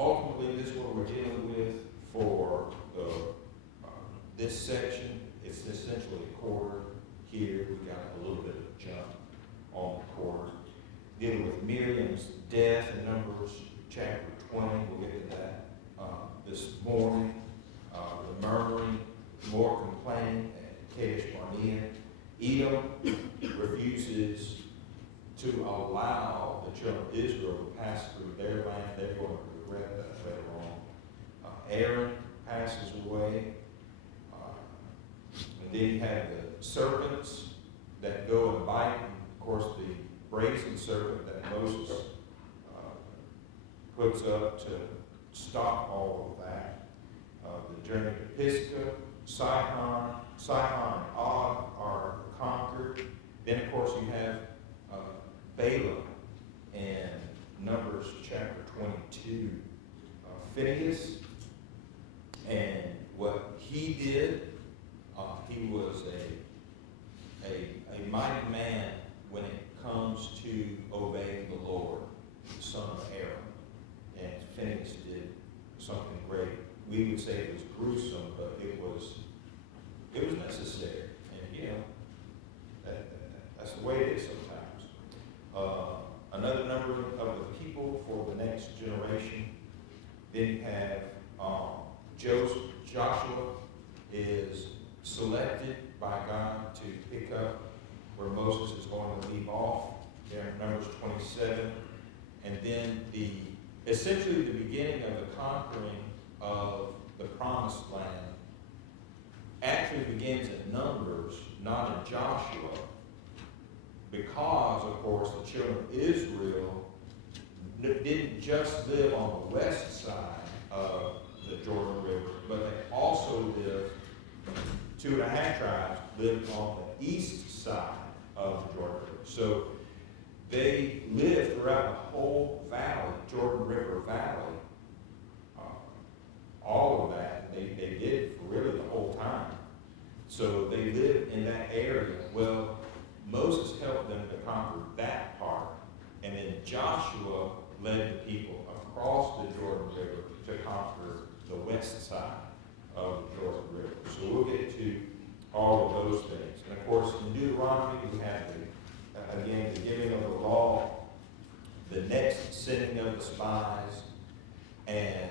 ultimately, this is what we're dealing with for this section. It's essentially a quarter here. We got a little bit of jump on the quarter. Dealing with Miriam's death in Numbers chapter 20. We'll get to that this morning. The murmuring, more complaining at Kadesh Barnea. Edom refuses to allow the children of Israel to pass through their land. They're going to regret that later on. Aaron passes away. And then you have the serpents that go and bite. And of course, the brazen serpent that Moses puts up to stop all of that. The journey to Pisgah, Sihon and Og are conquered. Then, of course, you have Balaam in Numbers chapter 22. Phinehas and what he did, he was a mighty man when it comes to obeying the Lord, the son of Aaron. And Phinehas did something great. We would say it was gruesome, but it was necessary. And you know, that's the way it is sometimes. Another number of the people for the next generation. Then you have Joshua is selected by God to pick up where Moses is going to leave off there in Numbers 27. And then essentially the beginning of the conquering of the promised land actually begins in Numbers, not in Joshua, because, of course, the children of Israel didn't just live on the west side of the Jordan River, but they also lived, 2.5 tribes lived on the east side of the Jordan River. So they lived throughout the whole valley, Jordan River Valley. All of that, they did for really the whole time. So they lived in that area. Well, Moses helped them to conquer that part. And then Joshua led the people across the Jordan River to conquer the west side of the Jordan River. So we'll get to all of those things. And of course, in Deuteronomy, we have again the giving of the law, the next sending of the spies, and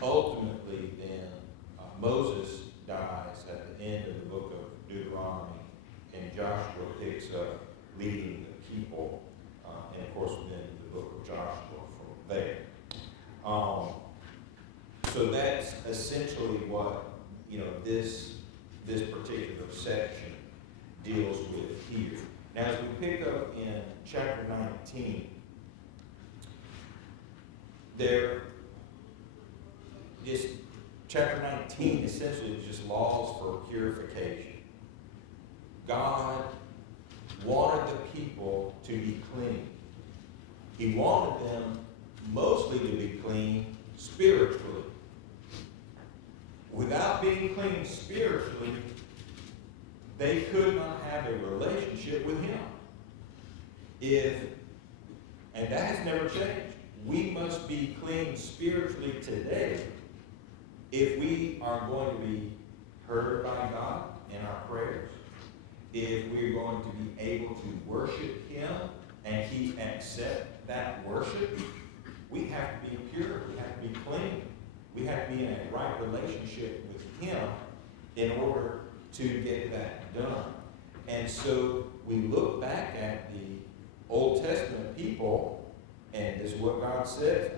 ultimately then Moses dies at the end of the book of Deuteronomy, and Joshua picks up leading the people, and of course then the book of Joshua from there. So that's essentially what this particular section deals with here. Now, as we pick up in chapter 19, chapter 19 essentially is just laws for purification. God wanted the people to be clean. He wanted them mostly to be clean spiritually. Without being clean spiritually, they could not have a relationship with Him. And that has never changed. We must be clean spiritually today if we are going to be heard by God in our prayers, if we're going to be able to worship Him and He accept that worship. We have to be pure. We have to be clean. We have to be in a right relationship with Him in order to get that done. And so we look back at the Old Testament people, and this is what God says.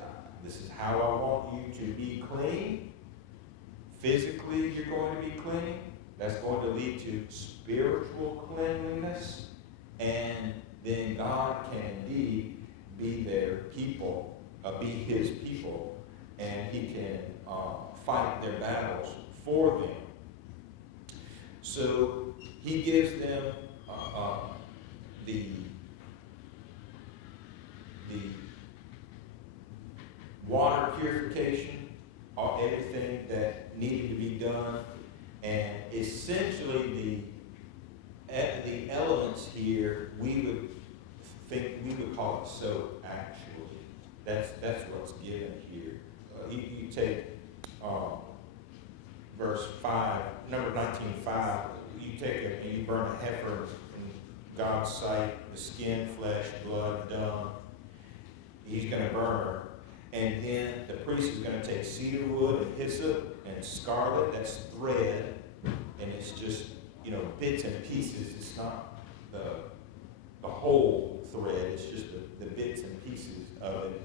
This is how I want you to be clean. Physically, you're going to be clean. That's going to lead to spiritual cleanliness. And then God can indeed be their people, be His people, and He can fight their battles for them. So He gives them the water purification, everything that needed to be done, and essentially the elements here we would call it soap actually. That's what's given here. You take verse 5, number 19:5. You take it and you burn a heifer in God's sight, the skin, flesh, blood, dung. He's going to burn her. And then the priest is going to take cedar wood and hyssop and scarlet, that's thread, and it's just, bits and pieces. It's not the whole thread, it's just the bits and pieces of it.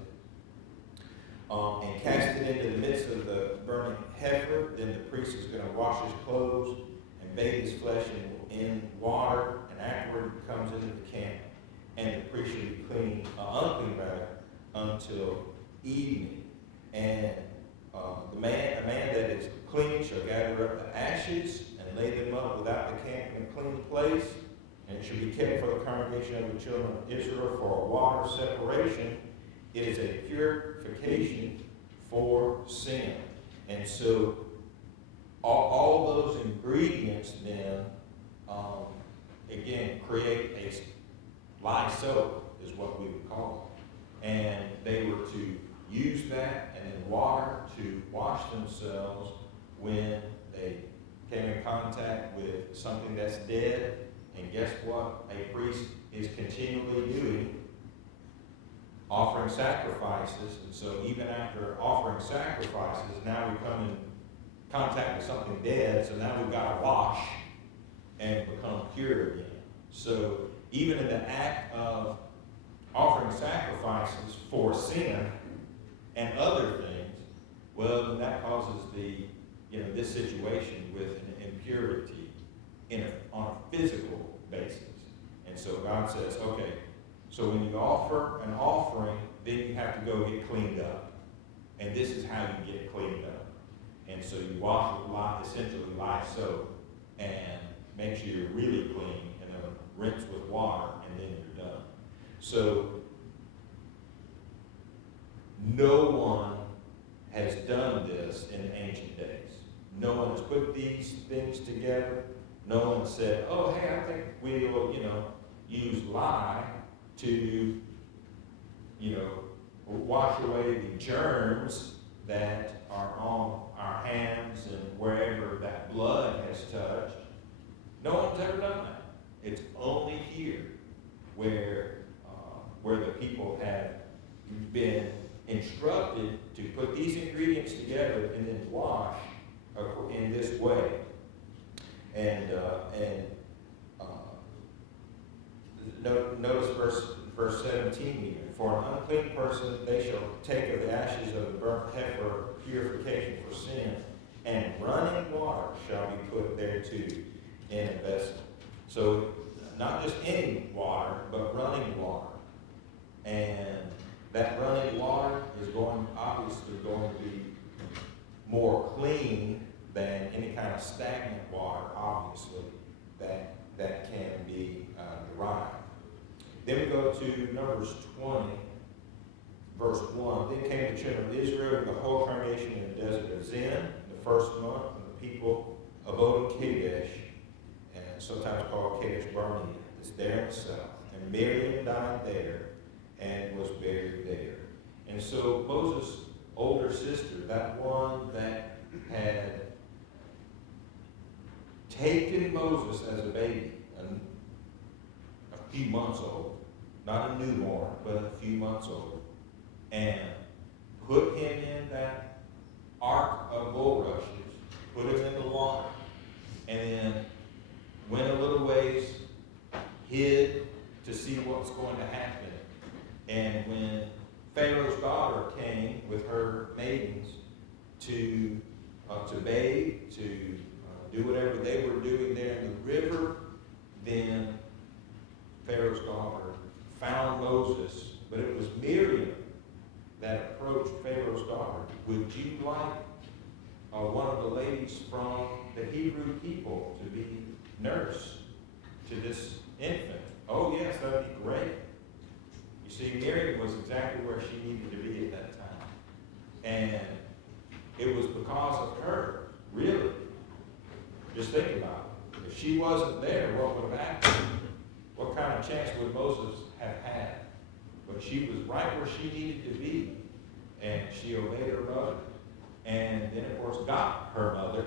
And cast it into the midst of the burning heifer. Then the priest is going to wash his clothes and bathe his flesh in water, and afterward comes into the camp. And the priest should be unclean until evening. And a man that is clean shall gather up the ashes and lay them up without the camp in a clean place. And it should be kept for the congregation of the children of Israel for a water separation. It is a purification for sin. And so all those ingredients then, again, create a lye soap, is what we would call it. And they were to use that and then water to wash themselves when they came in contact with something that's dead. And guess what? A priest is continually doing offering sacrifices, and so even after offering sacrifices, now we come in contact with something dead, so now we've got to wash and become pure again. So even in the act of offering sacrifices for sin and other things, well, that causes this situation with an impurity on a physical basis. And so God says, okay, so when you offer an offering, then you have to go get cleaned up. And this is how you get cleaned up. And so you wash with essentially lye soap and make sure you're really clean, and then rinse with water, and then you're done. So no one has done this in ancient days. No one has put these things together. No one said, oh, hey, I think we'll, use lye to, wash away the germs that are on our hands and wherever that blood has touched. No one's ever done that. It's only here where the people have been instructed to put these ingredients together and then wash in this way. And notice verse 17 here. For an unclean person, they shall take of the ashes of the burnt heifer purification for sin, and running water shall be put thereto in a vessel. So not just any water, but running water. And that running water is obviously going to be more clean than any kind of stagnant water, obviously, that can be derived. Then we go to Numbers 20, verse 1. Then came the children of Israel and the whole congregation in the desert of Zin, the first month, and the people abode in Kadesh, and sometimes called Kadesh Barnea. It's there in the south. And Miriam died there and was buried there. And so Moses' older sister, that one that had taken Moses as a baby, a few months old, not a newborn, but a few months old, and put him in that ark of bulrushes, put him in the water, and then went a little ways, hid to see what's going to happen. And when Pharaoh's daughter came with her maidens to bathe, to do whatever they were doing there in the river, then Pharaoh's daughter found Moses, but it was Miriam that approached Pharaoh's daughter. Would you like one of the ladies from the Hebrew people to be nurse to this infant? Oh yes, that would be great. You see, Miriam was exactly where she needed to be at that time. And it was because of her, really. Just think about it. If she wasn't there, what would have happened? What kind of chance would Moses have had? but she was right where she needed to be. And she obeyed her mother. And then, of course, got her mother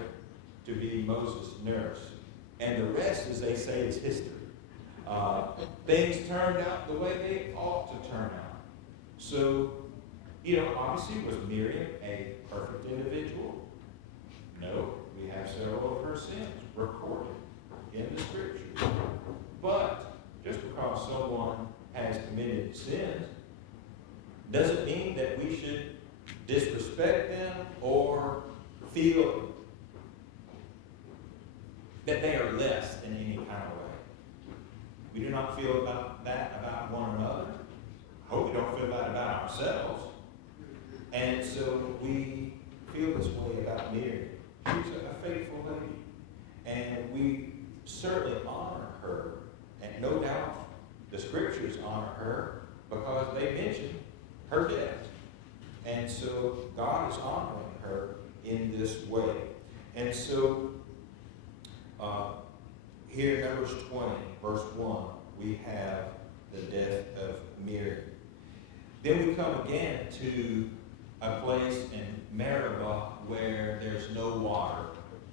to be Moses' nurse. And the rest, as they say, is history. Things turned out the way they ought to turn out. So, obviously, was Miriam a perfect individual? No. We have several of her sins recorded in the Scriptures. But just because someone has committed sins doesn't mean that we should disrespect them or feel that they are less in any kind of way. We do not feel that about one another. I hope we don't feel that about ourselves. And so we feel this way about Mary. She's a faithful lady. And we certainly honor her. And no doubt the Scriptures honor her because they mention her death. And so God is honoring her in this way. And so here in Numbers 20, verse 1, we have the death of Miriam. Then we come again to a place in Meribah where there's no water.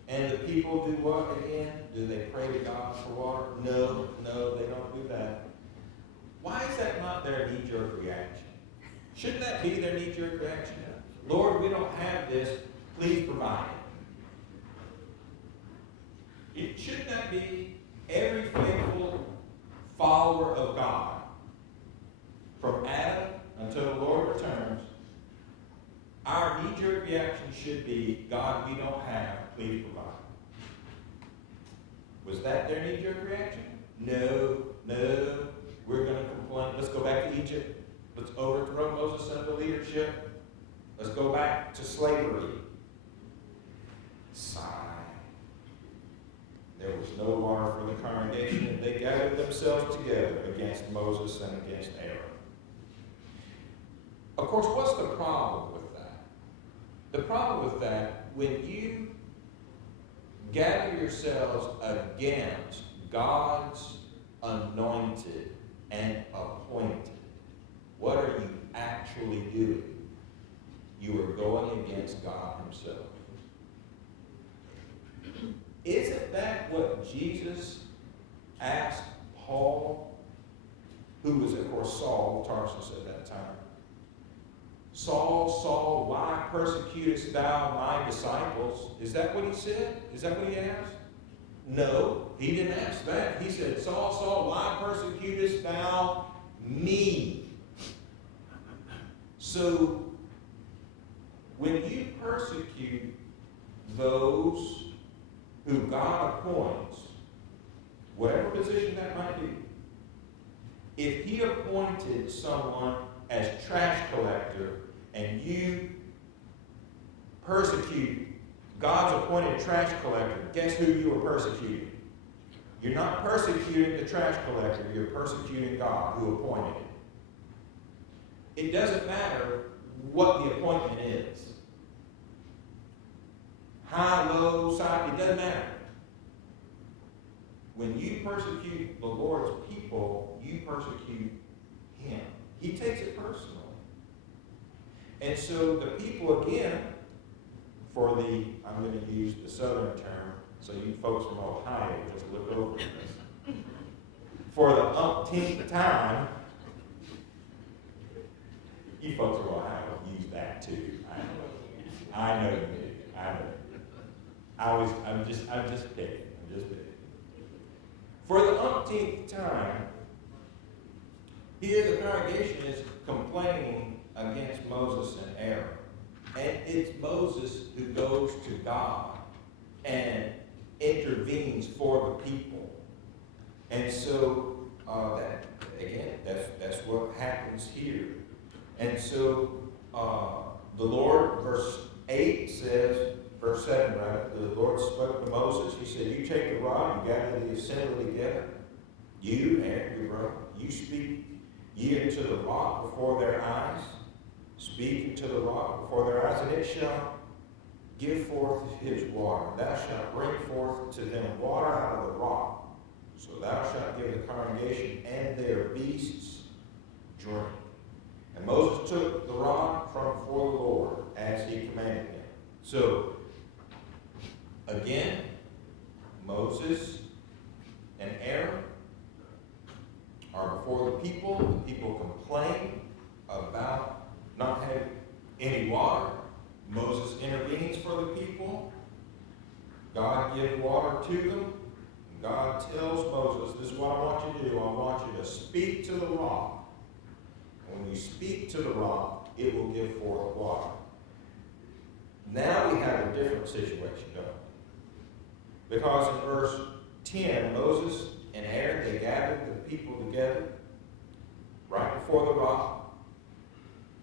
And the people do what again? Do they pray to God for water? No, they don't do that. Why is that not their knee-jerk reaction? Shouldn't that be their knee-jerk reaction? Lord, we don't have this. Please provide it. Shouldn't that be every faithful follower of God, from Adam until the Lord returns? Our knee-jerk reaction should be, God, we don't have. Please provide. Was that their knee-jerk reaction? No. We're going to complain. Let's go back to Egypt. Let's overthrow Moses under leadership. Let's go back to slavery. Sigh. There was no water for the congregation, and they gathered themselves together against Moses and against Aaron. Of course, what's the problem with that? The problem with that, when you gather yourselves against God's anointed and appointed, what are you actually doing? You are going against God himself. Isn't that what Jesus asked Paul, who was, of course, Saul of Tarsus at that time? Saul, Saul, why persecutest thou my disciples? Is that what he said? Is that what he asked? No, he didn't ask that. He said, Saul, Saul, why persecutest thou me? So, when you persecute those who God appoints, whatever position that might be, if he appointed someone as trash collector and you persecute God's appointed trash collector, guess who you are persecuting? You're not persecuting the trash collector, you're persecuting God who appointed it. It doesn't matter what the appointment is. High, low, side, it doesn't matter. When you persecute the Lord's people, you persecute him. He takes it personally. And so the people, again, for the, I'm going to use the southern term, so you folks from Ohio just look over this. For the umpteenth time, you folks from Ohio use that too. I know you do. I know. I'm just picking. For the umpteenth time, here the congregation is complaining against Moses and Aaron. And it's Moses who goes to God and intervenes for the people. And so, that's what happens here. And so, the Lord, verse 8 says, verse 7, right? The Lord spoke to Moses. He said, you take the rod and gather the assembly together. You, Aaron, your brother, you speak ye unto the rock before their eyes. Speak unto the rock before their eyes, and it shall give forth his water. Thou shalt bring forth to them water out of the rock. So thou shalt give the congregation and their beasts drink. And Moses took the rod from before the Lord as he commanded him. So, again, Moses and Aaron are before the people. The people complain about not having any water. Moses intervenes for the people. God gives water to them. God tells Moses, this is what I want you to do. I want you to speak to the rock. And when you speak to the rock, it will give forth water. Now we have a different situation going. Because in verse 10, Moses and Aaron, they gathered the people together right before the rock.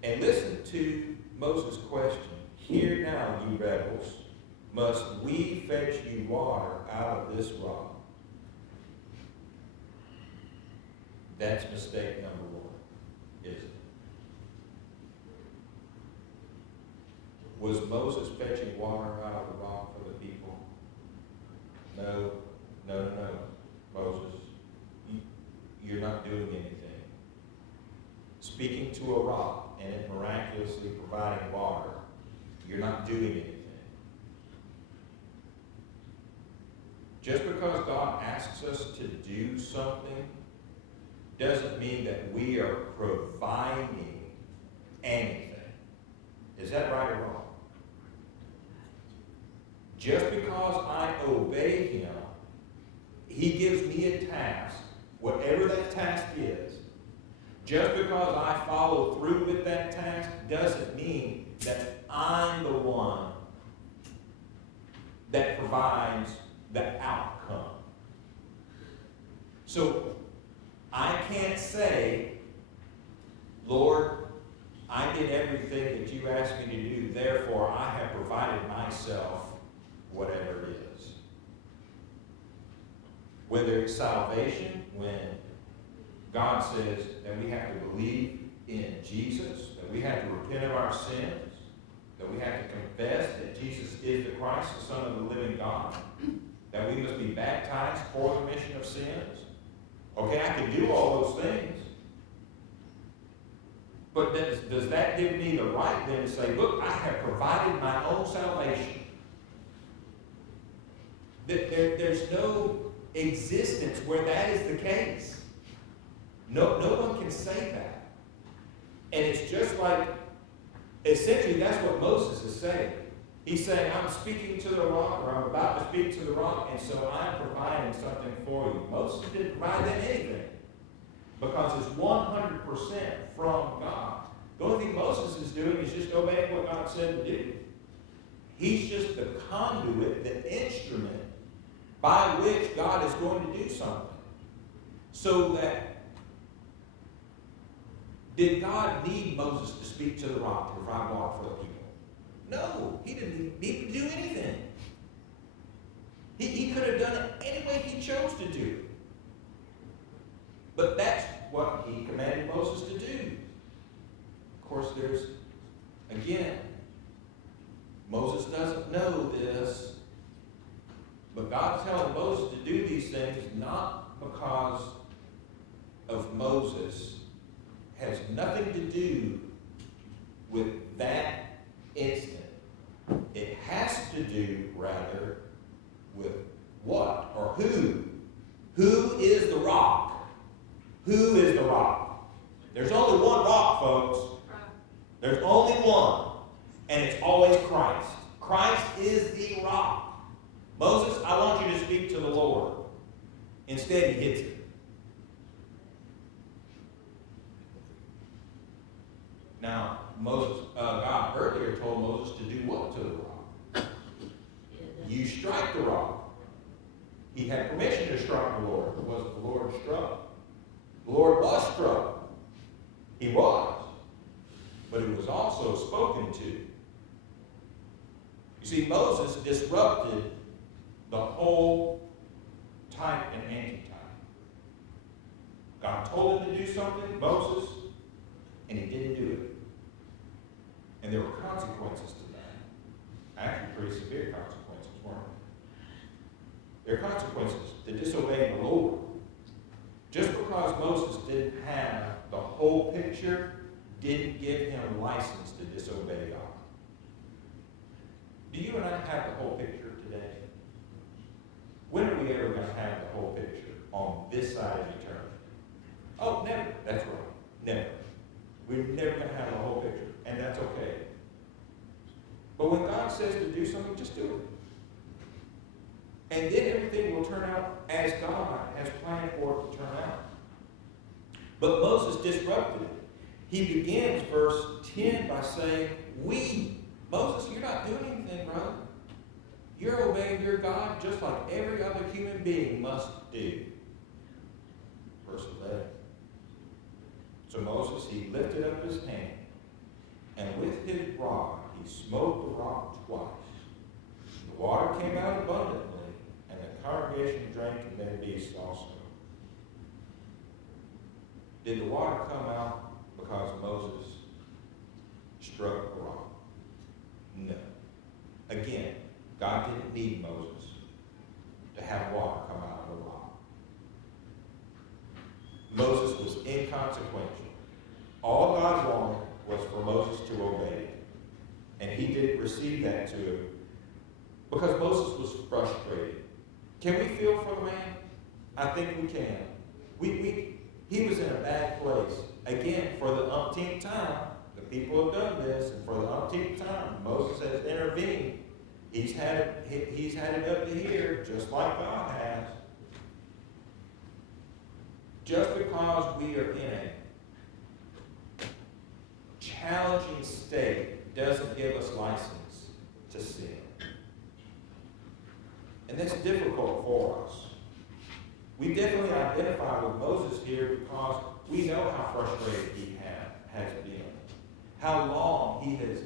And listen to Moses' question. Hear now, you rebels, must we fetch you water out of this rock? That's mistake number one, isn't it? Was Moses fetching water out of the rock for the people? No, Moses. You're not doing anything. Speaking to a rock and it miraculously providing water, you're not doing anything. Just because God asks us to do something doesn't mean that we are providing anything. Is that right or wrong? Just because I obey him, he gives me a task, whatever that task is. Just because I follow through with that task doesn't mean that I'm the one that provides the outcome. So I can't say, Lord, I did everything that you asked me to do, therefore I have provided myself whatever it is. Whether it's salvation, when God says that we have to believe in Jesus, that we have to repent of our sins, that we have to confess that Jesus is the Christ, the Son of the living God, that we must be baptized for the remission of sins. Okay, I can do all those things. But does that give me the right then to say, look, I have provided my own salvation? There's no existence where that is the case. No one can say that. And it's just like, essentially that's what Moses is saying. He's saying, I'm speaking to the rock, or I'm about to speak to the rock, and so I'm providing something for you. Moses didn't provide them anything because it's 100% from God. The only thing Moses is doing is just obeying what God said to do. He's just the conduit, the instrument by which God is going to do something. So that, did God need Moses to speak to the rock to provide water for the people? No, he didn't need to do anything. He could have done it any way he chose to do. But that's what he commanded Moses to do. Of course, there's, again, Moses doesn't know this, but God's telling Moses to do these things not because of Moses. Has nothing to do with that instant. It has to do, rather, with what or who. Who is the rock? Who is the rock? There's only one rock, folks. There's only one. And it's always Christ. Christ is the rock. Moses, I want you to speak to the Lord. Instead, he hits it. Now, God earlier told Moses to do what to the rock? You strike the rock. He had permission to strike the Lord. Was the Lord struck? The Lord was struck. He was. But he was also spoken to. You see, Moses disrupted the whole type and antitype. God told him to do something, Moses, and he didn't do it. And there were consequences to that. Actually, pretty severe consequences, weren't there? There are consequences to disobeying the Lord. Just because Moses didn't have the whole picture didn't him license to disobey God. Do you and I have the whole picture today? When are we ever going to have the whole picture on this side of eternity? Oh, never. That's right. Never. We're never going to have the whole picture, and that's okay. But when God says to do something, just do it. And then everything will turn out as God has planned for it to turn out. But Moses disrupted it. He begins verse 10 by saying, we. Moses, you're not doing anything, brother. You're obeying your God just like every other human being must do. Verse 11. So Moses, he lifted up his hand, and with his rod he smote the rock twice. The water came out abundantly, and the congregation drank, and their beasts also. Did the water come out because Moses struck the rock? No. Again, God didn't need Moses to have water come out of the rock. Moses was inconsequential. All God wanted was for Moses to obey. And he didn't receive that to him because Moses was frustrated. Can we feel for the man? I think we can. He was in a bad place. Again, for the umpteenth time, the people have done this, and for the umpteenth time, Moses has intervened. He's had it up to here, just like God has. Just because we are in a challenging state doesn't give us license to sin. And that's difficult for us. We definitely identify with Moses here because we know how frustrated he has been. How long he has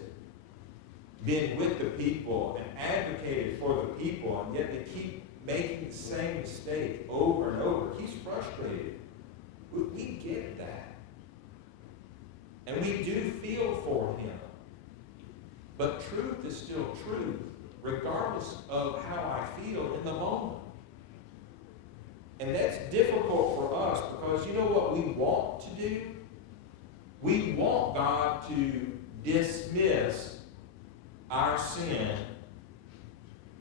been with the people and advocated for the people, and yet they keep making the same mistake over and over. He's frustrated. We get that. And we do feel for him. But truth is still truth, regardless of how I feel in the moment. And that's difficult for us because you know what we want to do? We want God to dismiss our sin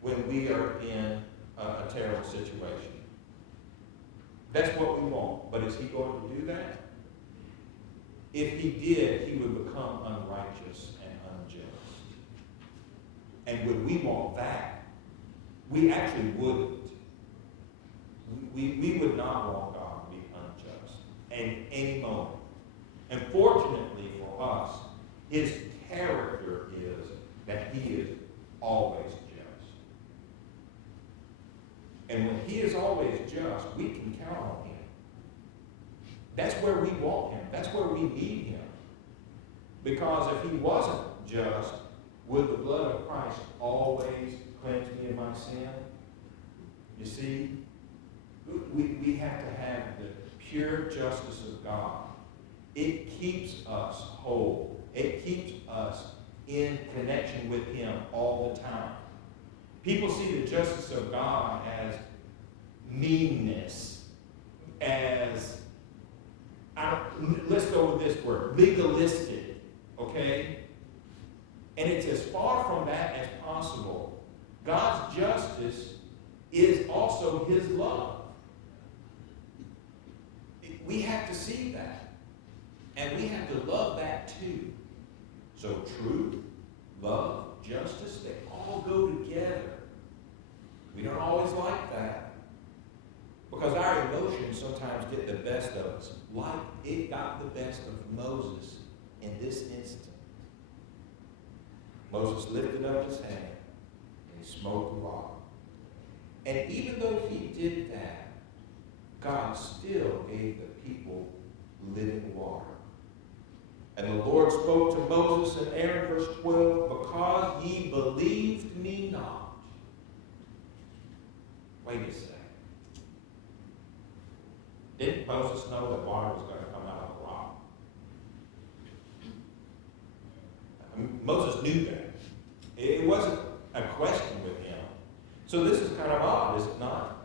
when we are in a terrible situation. That's what we want. But is he going to do that? If he did, he would become unrighteous and unjust. And would we want that? We actually wouldn't. We would not want God to be unjust in any moment. And fortunately for us, his character is that he is always just. And when he is always just, we can count on him. That's where we want him. That's where we need him. Because if he wasn't just, would the blood of Christ always cleanse me of my sin? You see, we have to have the pure justice of God. It keeps us whole. It keeps us in connection with him all the time. People see the justice of God as meanness, as, let's go with this word, legalistic, okay? And it's as far from that as possible. God's justice is also his love. We have to see that. And we have to love that too. So truth, love, justice, they all go together. We don't always like that. Because our emotions sometimes get the best of us. Like it got the best of Moses in this instant. Moses lifted up his hand and he smote the rock. And even though he did that, God still gave the people living water. And the Lord spoke to Moses and Aaron, verse 12, because ye believed me not. Wait a second. Didn't Moses know that water was going to come out of the rock? Moses knew that. It wasn't a question with him. So this is kind of odd, is it not?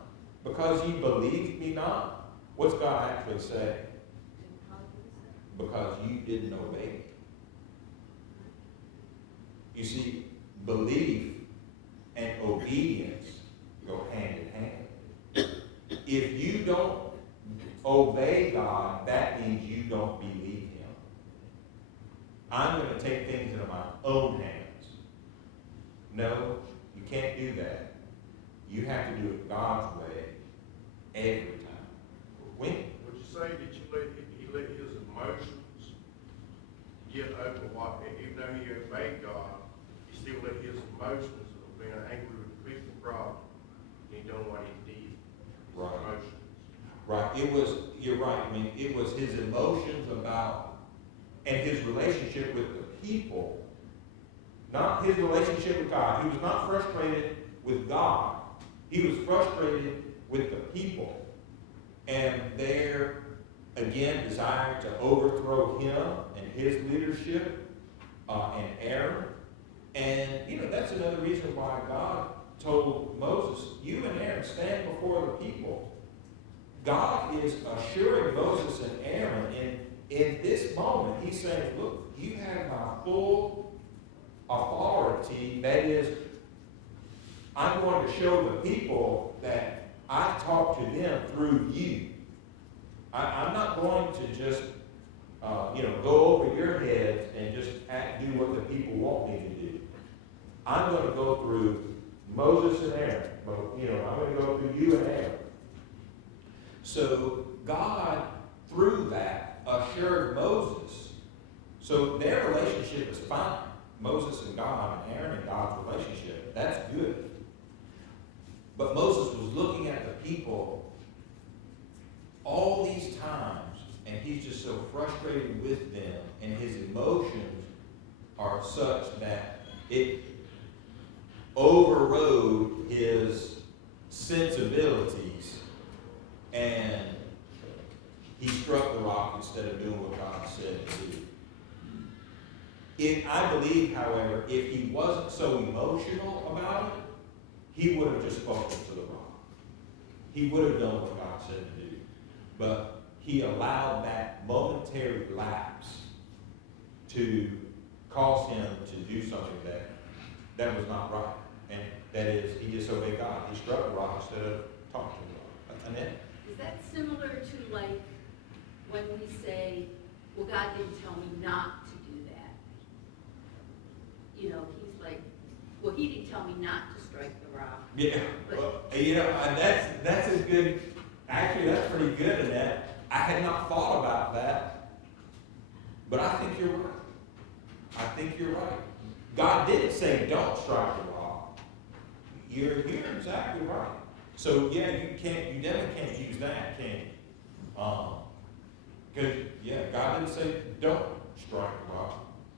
Because ye believed me not. What's God actually say? Because you didn't obey me. You see, belief and obedience go hand in hand. If you don't obey God, that means you don't believe Him. I'm going to take things into my own hands. No, you can't do that. You have to do it God's way every time. When? Would you say that he let his emotions get over what, even though he obeyed God, he still let his emotions of being angry with the people problem, and he done what he did. Right. Emotions. Right. You're right. I mean, it was his emotions about, and his relationship with the people, not his relationship with God. He was not frustrated with God. He was frustrated with the people and their, again, desire to overthrow him and his leadership and Aaron. And, that's another reason why God told Moses, you and Aaron stand before the people. God is assuring Moses and Aaron in this moment. He's saying, look, you have my full authority. That is, I'm going to show the people that I talk to them through you. I'm not going to just, go over your heads and just do what the people want me to do. I'm going to go through Moses and Aaron. I'm going to go through you and Aaron. So God, through that, assured Moses. So their relationship is fine. Moses and God, and Aaron and God's relationship. That's good. But Moses was looking at the people all these times, and he's just so frustrated with them, and his emotions are such that it overrode his sensibilities, and he struck the rock instead of doing what God said to do. I believe, however, if he wasn't so emotional about it, he would have just spoken to the rock. He would have done what God said to do. But he allowed that momentary lapse to cause him to do something that was not right. And that is, he disobeyed God. He struck the rock instead of talking to the rock. Annette? Is that similar to like when we say, well, God didn't tell me not to do that? He's like, well, he didn't tell me not to strike the rock. Yeah. But, and that's as good. Actually, that's pretty good, Annette. I had not thought about that. But I think you're right. God didn't say don't strike the rock. You're exactly right. So yeah, you definitely can't use that, can you? Because God didn't say don't strike the rock,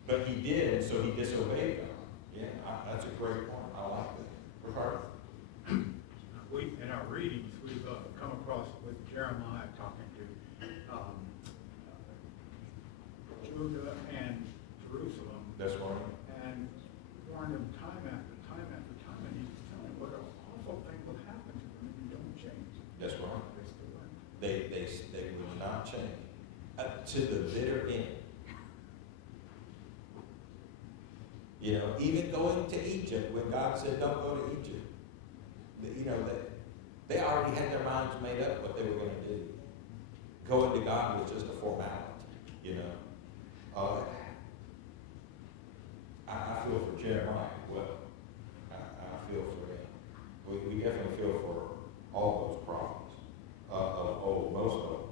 but he did, and so he disobeyed God. Yeah, that's a great point. I like that. Ricardo? In our readings, we've come across with Jeremiah talking to Judah and Jerusalem, That's right. and warned them time after time after time, and he's telling them what an awful thing will happen to them if you don't change. That's right. They still aren't. They will not change to the bitter end. Even going to Egypt, when God said don't go to Egypt, they already had their minds made up what they were going to do. Going to God was just a formality, I feel for Jeremiah. Well, I feel for him. We definitely feel for all those prophets most of them,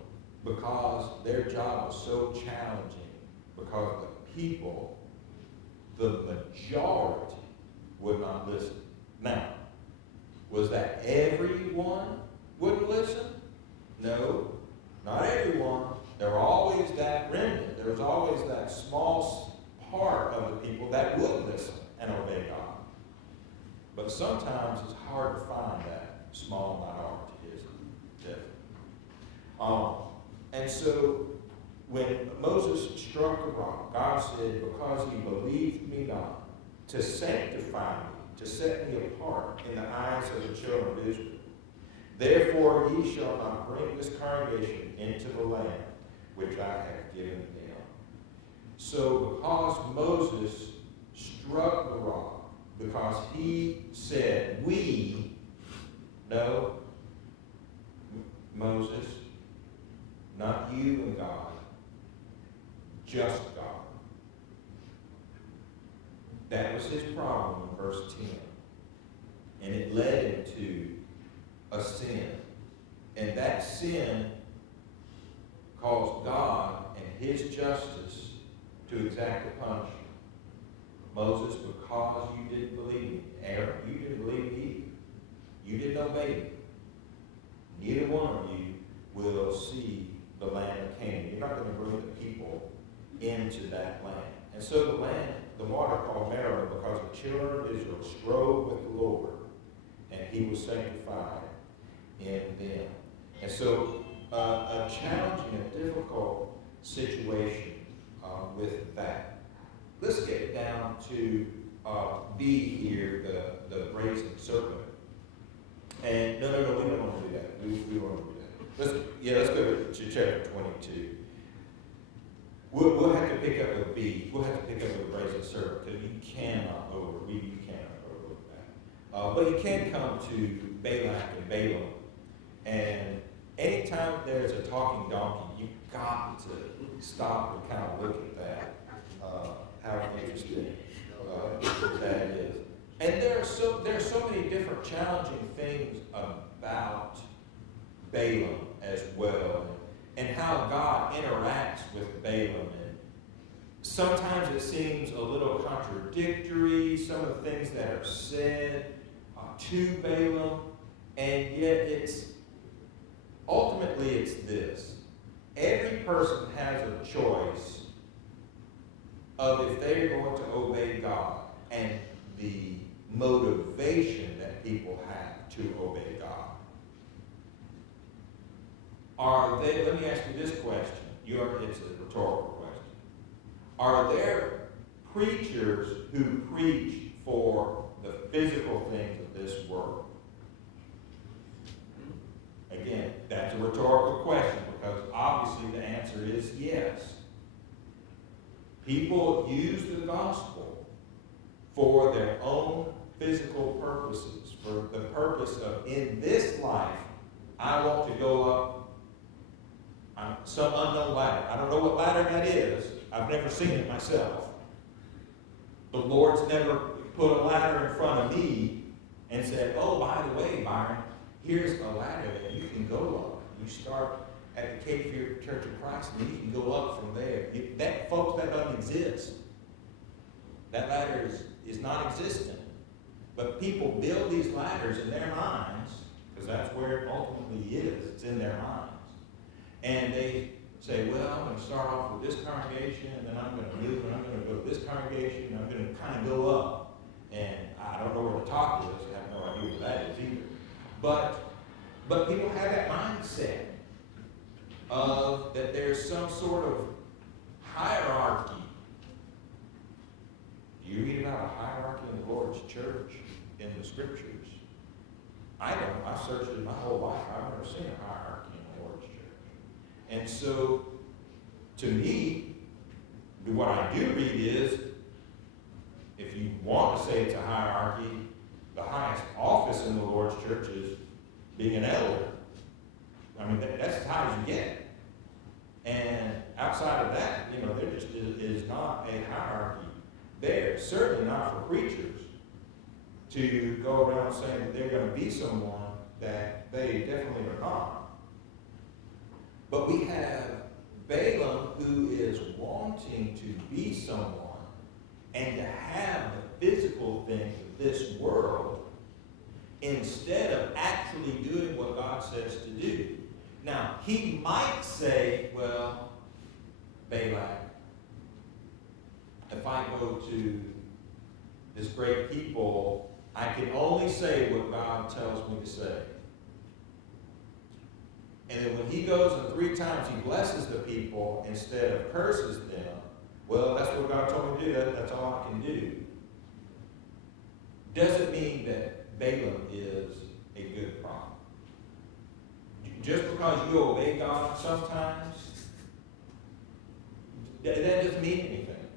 because their job was so challenging, because the people, the majority, would not listen. Now, was that everyone wouldn't listen? No, not everyone. There were always that remnant. There was always that small part of the people that would listen and obey God. But sometimes it's hard to find that small minority, isn't it? And so when Moses struck the rock, God said, because he believed me not, to sanctify me, to set me apart in the eyes of the children of Israel. Therefore ye shall not bring this congregation into the land which I have given them. So because Moses struck the because he said, no, Moses, not you and God, just God. That was his problem in verse 10. And it led him to a sin. And that sin caused God and his justice to exact a punishment. Moses, because you didn't believe me. Aaron, you didn't believe me either. You didn't obey me. Neither one of you will see the land of Canaan. You're not going to bring the people into that land. And so the land, the water called Meribah, because the children of Israel strove with the Lord, and he was sanctified in them. And so a challenging, a difficult situation with that. Let's get down to B here, the brazen serpent. And no, we don't want to do that. We don't want to do that. Let's go to chapter 22. We'll have to pick up with B. We'll have to pick up with the brazen serpent because you cannot overlook that. But you can come to Balak and Balaam. And anytime there's a talking donkey, you've got to stop and kind of look at that. How interesting that is. And there are so many different challenging things about Balaam as well, and how God interacts with Balaam. And sometimes it seems a little contradictory, some of the things that are said to Balaam, and yet ultimately it's this. Every person has a choice of if they're going to obey God, and the motivation that people have to obey God. Let me ask you this question. It's a rhetorical question. Are there preachers who preach for the physical things of this world? Again, that's a rhetorical question because obviously the answer is yes. People use the gospel for their own physical purposes, for the purpose of, in this life, I want to go up some unknown ladder. I don't know what ladder that is. I've never seen it myself. The Lord's never put a ladder in front of me and said, oh, by the way, Byron, here's a ladder that you can go up. You start at the Cape Fear Church of Christ, and you can go up from there. Folks, that doesn't exist. That ladder is not existent. But people build these ladders in their minds, because that's where it ultimately is. It's in their minds. And they say, well, I'm going to start off with this congregation, and then I'm going to move, and I'm going to go to this congregation, and I'm going to kind of go up. And I don't know where the top is. I have no idea where that is either. But people have that mindset of that there's some sort of hierarchy. Do you read about a hierarchy in the Lord's church in the scriptures? I don't. I've searched it my whole life. I've never seen a hierarchy in the Lord's church. And so, to me, what I do read is, if you want to say it's a hierarchy, the highest office in the Lord's church is being an elder. I mean, that's as high as you get. And outside of that, there just is not a hierarchy there. Certainly not for preachers to go around saying that they're going to be someone that they definitely are not. But we have Balaam who is wanting to be someone and to have the physical things of this world instead of actually doing what God says to do. Now, he might say, well, Balak, if I go to this great people, I can only say what God tells me to say. And then when he goes and 3 times he blesses the people instead of curses them, well, that's what God told me to do. That's all I can do. Doesn't mean that Balaam is a good prophet. Just because you obey God sometimes, that doesn't mean anything.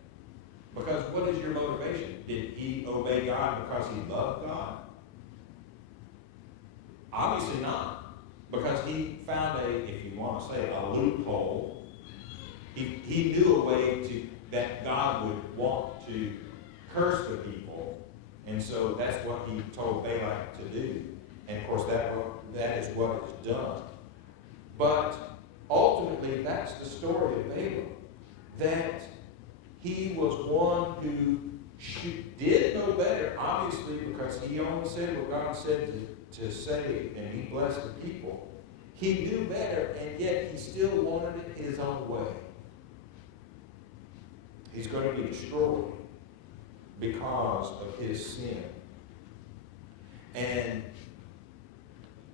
Because what is your motivation? Did he obey God because he loved God? Obviously not. Because he found if you want to say, a loophole. He knew a way that God would want to curse the people. And so that's what he told Balak to do. And of course that is what is done. But ultimately that's the story of Balaam. That he was one who did know better, obviously, because he only said what God said to say, and he blessed the people. He knew better, and yet he still wanted it his own way. He's going to be destroyed because of his sin. And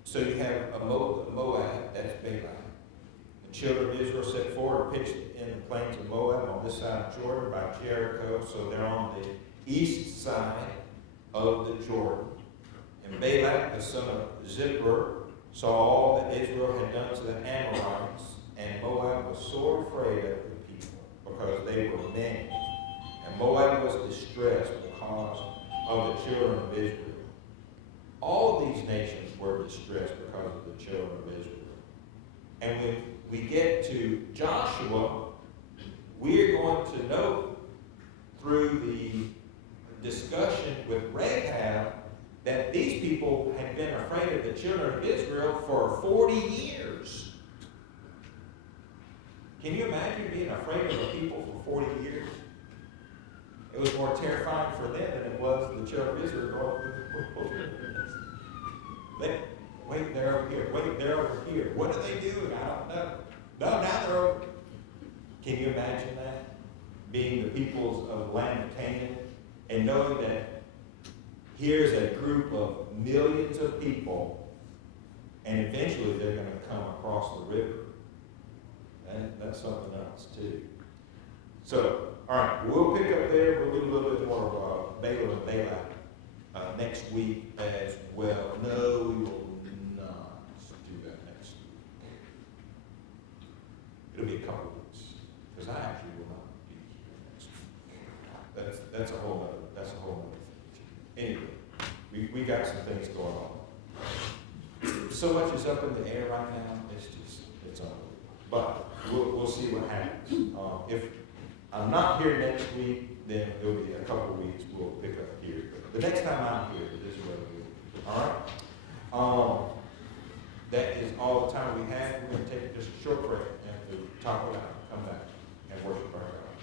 so you have a Moab, that's Balak. The children of Israel set forward, pitched in the plains of Moab on this side of Jordan by Jericho, so they're on the east side of the Jordan. And Balak, the son of Zippor, saw all that Israel had done to the Amorites, and Moab was sore afraid of the people, because they were many. And Moab was distressed because of the children of Israel. All these nations were distressed because of the children of Israel. And when we get to Joshua, we're going to know through the discussion with Rahab that these people had been afraid of the children of Israel for 40 years. Can you imagine being afraid of the people for 40 years? It was more terrifying for them than it was the children of Israel going, wait, they're over here. Wait, they're over here. What are they doing? I don't know. No, now they're over. Can you imagine that? Being the peoples of the land of Canaan and knowing that here's a group of millions of people and eventually they're going to come across the river. And that's something else too. So, all right, we'll pick up there. We'll do a little bit more of Balaam and Balak next week as well. No, we will not do that next week. It'll be a couple of weeks because I actually will not be here next week. That's a whole other thing. Anyway, we got some things going on. So much is up in the air right now. It's unbelievable. But we'll see what happens. If I'm not here next week, then it'll be a couple of weeks. We'll pick up here. But the next time I'm here, this is what we'll do. All right? That is all the time we have. We're going to take just a short break and to talk about it, come back and worship our God.